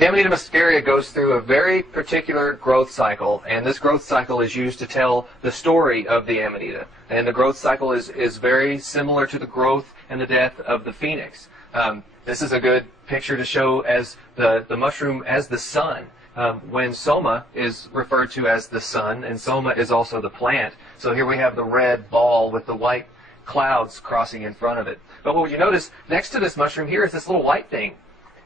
The Amanita muscaria goes through a very particular growth cycle, and this growth cycle is used to tell the story of the Amanita. And the growth cycle is very similar to the growth and the death of the phoenix. This is a good picture to show as the mushroom as the sun. When soma is referred to as the sun, and soma is also the plant. So here we have the red ball with the white clouds crossing in front of it. But what you notice next to this mushroom here is this little white thing.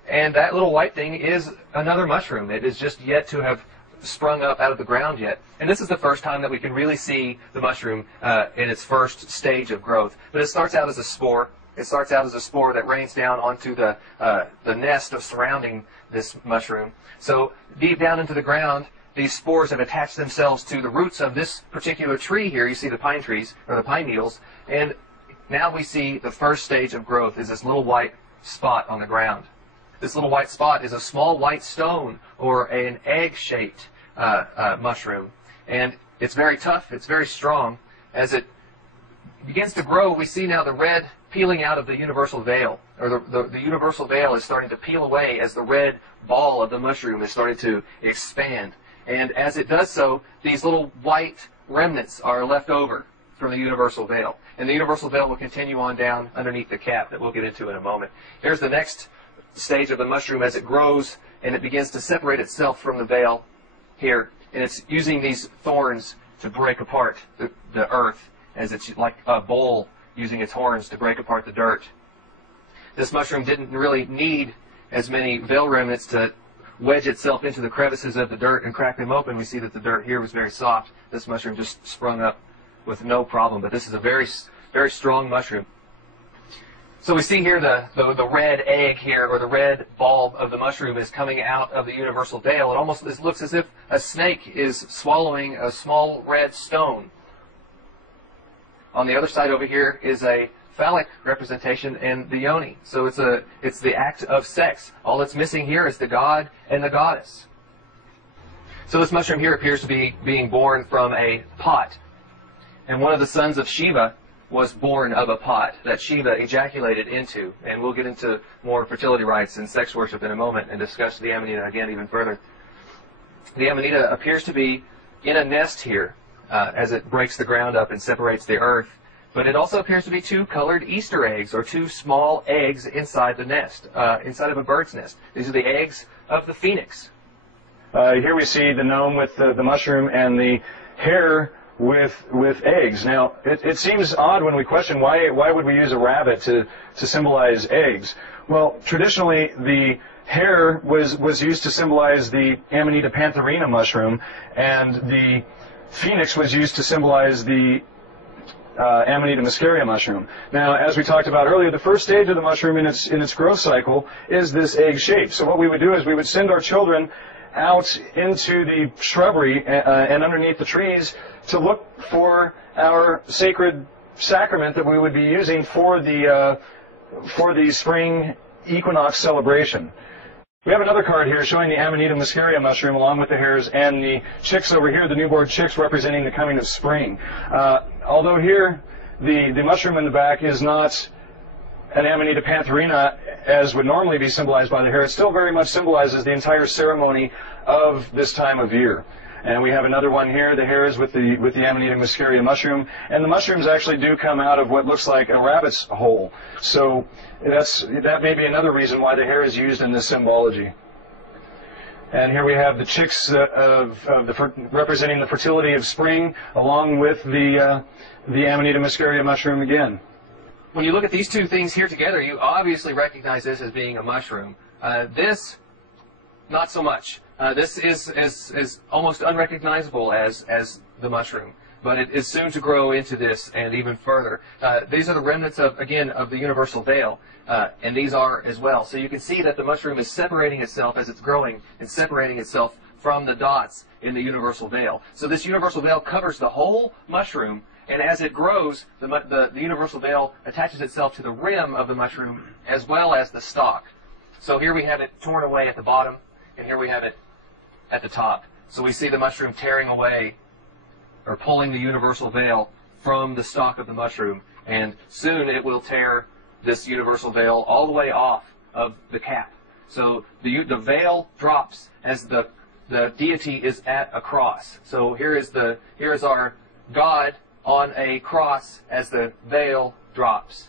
And that little white thing is another mushroom. It is just yet to have sprung up out of the ground yet. And this is the first time that we can really see the mushroom in its first stage of growth. But it starts out as a spore. It starts out as a spore that rains down onto the nest of surrounding this mushroom. So deep down into the ground, these spores have attached themselves to the roots of this particular tree here. You see the pine trees, or the pine needles. And now we see the first stage of growth is this little white spot on the ground. This little white spot is a small white stone or an egg-shaped mushroom. And it's very tough, it's very strong. As it begins to grow, we see now the red peeling out of the universal veil, or the universal veil is starting to peel away as the red ball of the mushroom is starting to expand. And as it does so, these little white remnants are left over from the universal veil. And the universal veil will continue on down underneath the cap that we'll get into in a moment. Here's the next stage of the mushroom as it grows and it begins to separate itself from the veil here. And it's using these thorns to break apart the earth, as it's like a bull using its horns to break apart the dirt. This mushroom didn't really need as many veil remnants to wedge itself into the crevices of the dirt and crack them open. We see that the dirt here was very soft. This mushroom just sprung up with no problem. But this is a very, very strong mushroom. So we see here the red egg here, or the red bulb of the mushroom is coming out of the universal veil. It almost looks as if a snake is swallowing a small red stone. On the other side over here is a phallic representation and the yoni. So it's the act of sex. All that's missing here is the god and the goddess. So this mushroom here appears to be being born from a pot. And one of the sons of Shiva was born of a pot that Shiva ejaculated into. And we'll get into more fertility rites and sex worship in a moment and discuss the Amanita again even further. The Amanita appears to be in a nest here as it breaks the ground up and separates the earth. But it also appears to be two colored Easter eggs, or two small eggs inside the nest, inside of a bird's nest. These are the eggs of the phoenix. Here we see the gnome with the mushroom and the hare with eggs. Now, it seems odd when we question why would we use a rabbit to symbolize eggs. Well, traditionally the hare was used to symbolize the Amanita pantherina mushroom, and the phoenix was used to symbolize the Amanita muscaria mushroom. Now, as we talked about earlier, the first stage of the mushroom in its growth cycle is this egg shape. So what we would do is we would send our children out into the shrubbery and underneath the trees to look for our sacred sacrament that we would be using for the spring equinox celebration. We have another card here showing the Amanita muscaria mushroom along with the hares and the chicks over here, the newborn chicks representing the coming of spring. Although here the mushroom in the back is not an Amanita pantherina as would normally be symbolized by the hare, it still very much symbolizes the entire ceremony of this time of year. And we have another one here, the hares with the Amanita muscaria mushroom. And the mushrooms actually do come out of what looks like a rabbit's hole. So that may be another reason why the hare is used in this symbology. And here we have the chicks representing the fertility of spring, along with the Amanita muscaria mushroom again. When you look at these two things here together, you obviously recognize this as being a mushroom. This, not so much. This is almost unrecognizable as the mushroom, but it is soon to grow into this and even further. These are the remnants of the universal veil, and these are as well. So you can see that the mushroom is separating itself as it's growing and separating itself from the dots in the universal veil. So this universal veil covers the whole mushroom, and as it grows, the universal veil attaches itself to the rim of the mushroom as well as the stalk. So here we have it torn away at the bottom, and here we have it at the top. So we see the mushroom tearing away, or pulling the universal veil from the stalk of the mushroom, and soon it will tear this universal veil all the way off of the cap. So the veil drops as the deity is at a cross. So here is our God on a cross as the veil drops.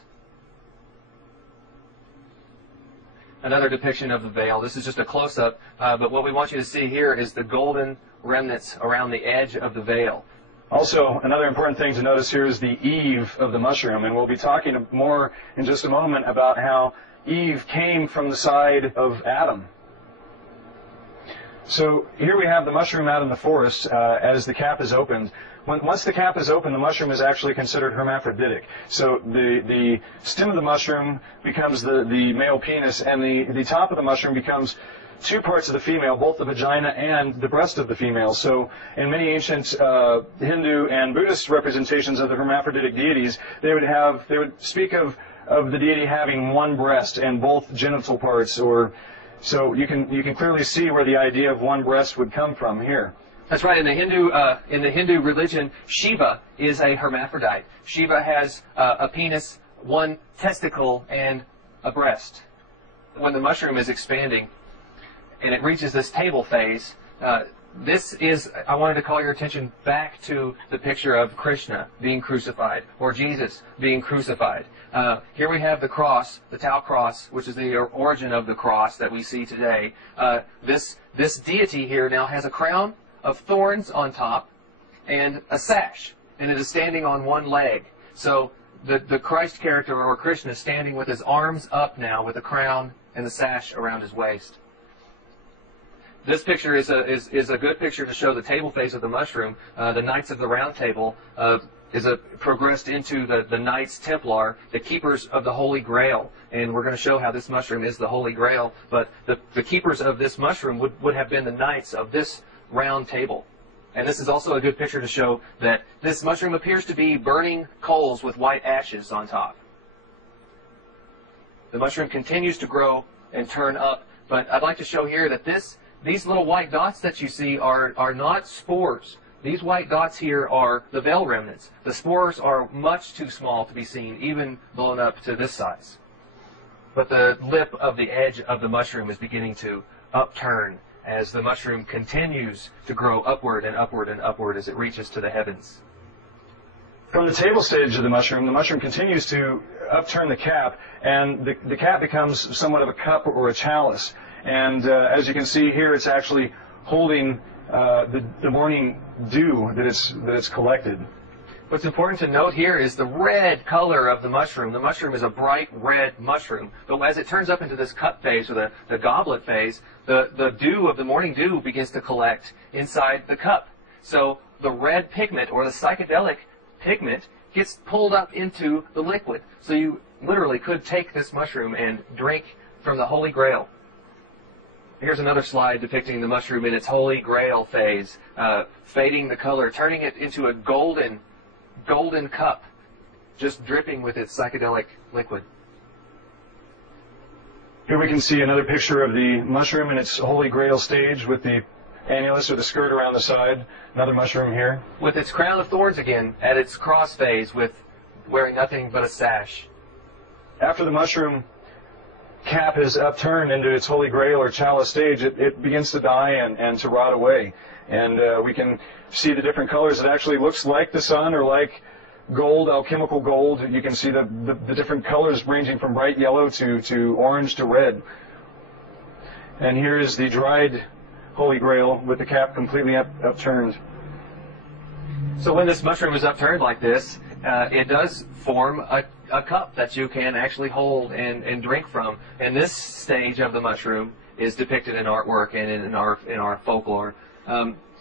Another depiction of the veil. This is just a close-up, but what we want you to see here is the golden remnants around the edge of the veil. Also, another important thing to notice here is the Eve of the mushroom, and we'll be talking more in just a moment about how Eve came from the side of Adam. So here we have the mushroom out in the forest as the cap is opened. Once the cap is open, the mushroom is actually considered hermaphroditic. So the stem of the mushroom becomes the male penis, and the top of the mushroom becomes two parts of the female, both the vagina and the breast of the female. So in many ancient Hindu and Buddhist representations of the hermaphroditic deities, they would speak of the deity having one breast and both genital parts, or so you can clearly see where the idea of one breast would come from here. That's right. In the Hindu religion, Shiva is a hermaphrodite. Shiva has a penis, one testicle, and a breast. When the mushroom is expanding and it reaches this table phase, I wanted to call your attention back to the picture of Krishna being crucified, or Jesus being crucified. Here we have the cross, the Tau cross, which is the origin of the cross that we see today. This deity here now has a crown of thorns on top and a sash, and it is standing on one leg. So the Christ character, or Krishna, is standing with his arms up now with the crown and the sash around his waist. This picture is a good picture to show the table phase of the mushroom. The Knights of the Round Table progressed into the Knights Templar, the keepers of the Holy Grail. And we're going to show how this mushroom is the Holy Grail. But the keepers of this mushroom would have been the knights of this round table. And this is also a good picture to show that this mushroom appears to be burning coals with white ashes on top. The mushroom continues to grow and turn up, but I'd like to show here that these little white dots that you see are not spores. These white dots here are the veil remnants. The spores are much too small to be seen, even blown up to this size. But the lip of the edge of the mushroom is beginning to upturn as the mushroom continues to grow upward and upward and upward as it reaches to the heavens. From the table stage of the mushroom continues to upturn the cap, and the cap becomes somewhat of a cup or a chalice. And as you can see here, it's actually holding the morning dew that it's collected. What's important to note here is the red color of the mushroom. The mushroom is a bright red mushroom. But as it turns up into this cup phase, or the goblet phase, the dew of the morning dew begins to collect inside the cup. So the red pigment, or the psychedelic pigment, gets pulled up into the liquid. So you literally could take this mushroom and drink from the Holy Grail. Here's another slide depicting the mushroom in its Holy Grail phase, fading the color, turning it into a golden cup, just dripping with its psychedelic liquid. Here we can see another picture of the mushroom in its Holy Grail stage with the annulus, or the skirt, around the side. Another mushroom here. With its crown of thorns again, at its cross phase, with wearing nothing but a sash. After the mushroom cap is upturned into its Holy Grail or chalice stage, it begins to die and to rot away. And we can see the different colors. It actually looks like the sun, or like gold, alchemical gold. You can see the different colors ranging from bright yellow to orange to red. And here is the dried Holy Grail with the cap completely upturned. So when this mushroom is upturned like this, it does form a cup that you can actually hold and drink from. And this stage of the mushroom is depicted in artwork and in our folklore.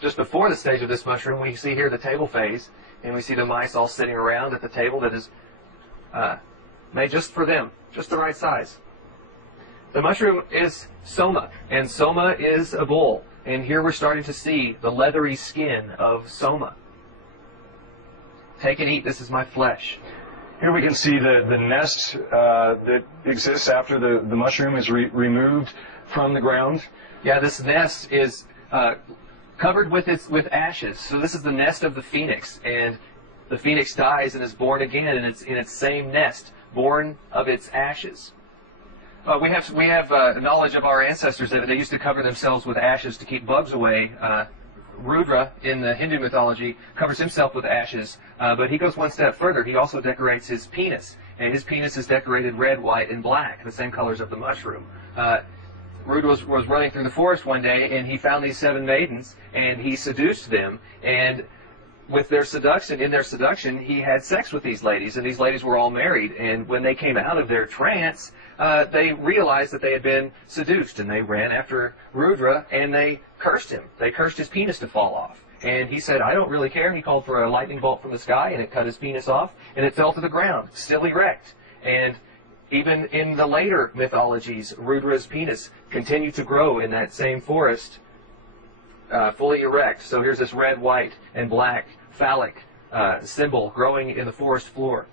Just before the stage of this mushroom, we see here the table phase, and we see the mice all sitting around at the table that is made just for them, just the right size. The mushroom is soma, and soma is a bull. And here we're starting to see the leathery skin of soma. Take and eat, this is my flesh. Here we can see the nest that exists after the mushroom is removed from the ground. Yeah, this nest is covered with ashes. So this is the nest of the phoenix, and the phoenix dies and is born again, and it's in its same nest, born of its ashes. We have knowledge of our ancestors that they used to cover themselves with ashes to keep bugs away. Rudra in the Hindu mythology covers himself with ashes, but he goes one step further. He also decorates his penis, and his penis is decorated red, white, and black, the same colors of the mushroom. Rudra was running through the forest one day, and he found these 7 maidens, and he seduced them, and with their seduction, he had sex with these ladies, and these ladies were all married. And when they came out of their trance, they realized that they had been seduced, and they ran after Rudra, and they cursed him. They cursed his penis to fall off. And he said, "I don't really care." He called for a lightning bolt from the sky, and it cut his penis off, and it fell to the ground, still erect. And even in the later mythologies, Rudra's penis continued to grow in that same forest, fully erect. So here's this red, white, and black phallic symbol growing in the forest floor.